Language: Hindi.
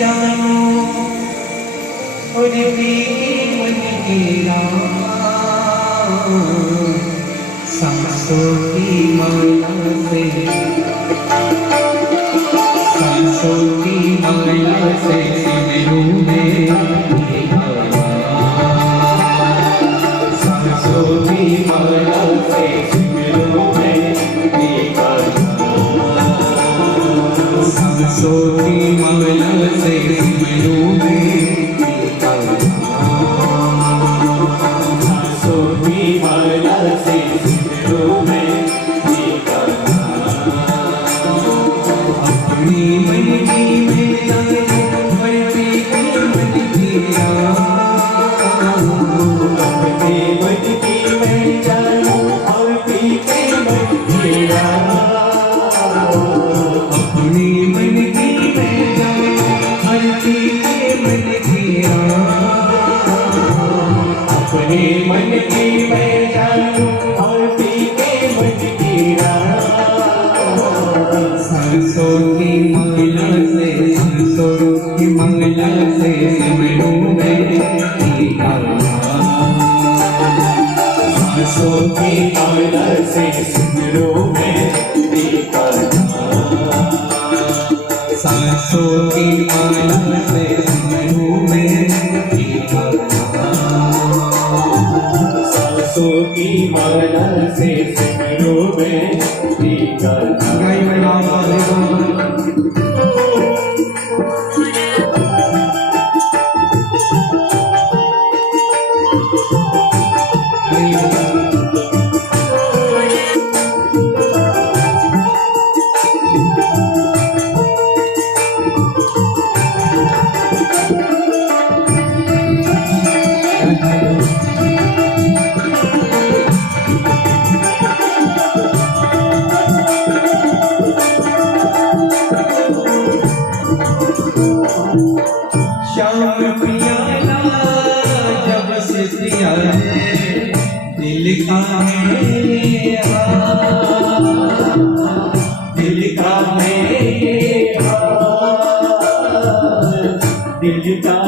जानो और प्रीति मन की सांसों की माला से सिमरू में सांसों की माला से सिमरू में सांसों की माला से सिमरू में सांसों की माला से सिमरू में अपनी मन की अपने मन की मैं जानूं और पी के मन की सांसों की माला से सिमरू में सांसों की माला से सिमरू में सांसों की माला से सिमरू में सांसों की माला से सिमरू में श्याम पियाला जब से पिया दिल का मेरा दिल का